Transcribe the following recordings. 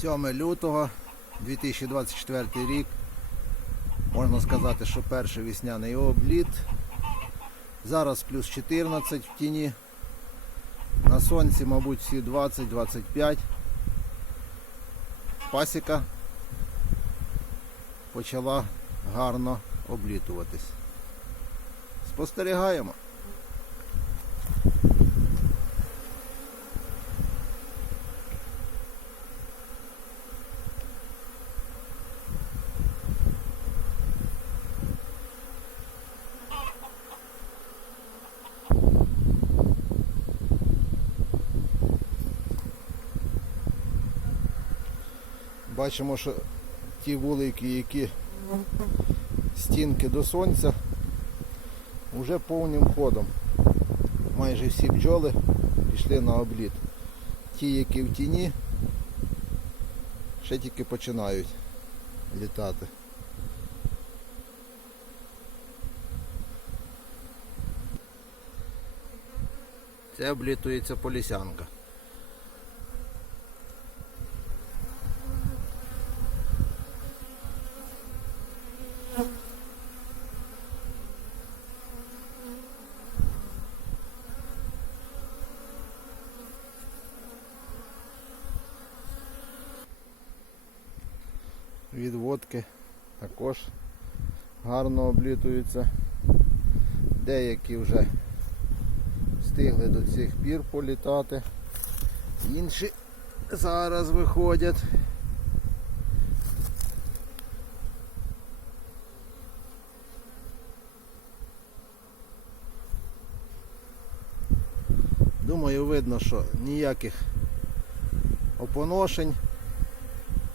7 лютого 2024 рік. Можна сказати, що перший весняний обліт. Зараз плюс 14 в тіні. На сонці, мабуть, всі 20-25. Пасіка почала гарно облітуватись. Спостерігаємо. Бачимо, що ті вулики, які стінки до сонця, вже повним ходом. Майже всі бджоли пішли на обліт. Ті, які в тіні, ще тільки починають літати. Це облітується полісянка. Відводки також гарно облітуються. Деякі вже встигли до цих пір політати. Інші зараз виходять. Думаю, видно, що ніяких опоношень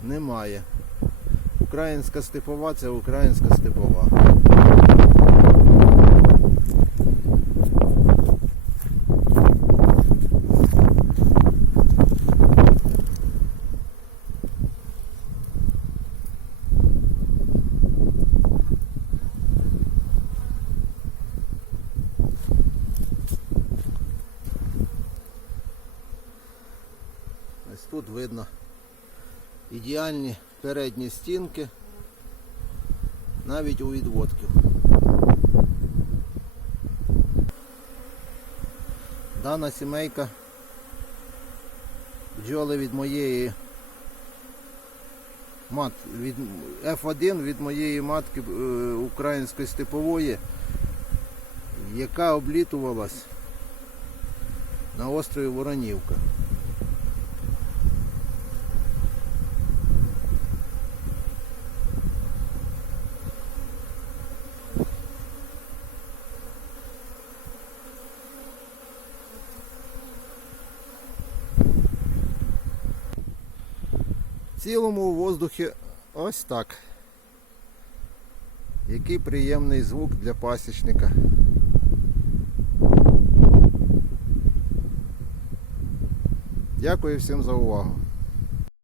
немає. Українська степова це українська степова. Ось тут видно ідеальні передні стінки навіть у відводків. Дана сімейка бджоли від моєї мат, від F1 від моєї матки е, української степової, яка облітувалась на острові Воронівка. Цілому у воздухі ось так. Який приємний звук для пасічника. Дякую всім за увагу.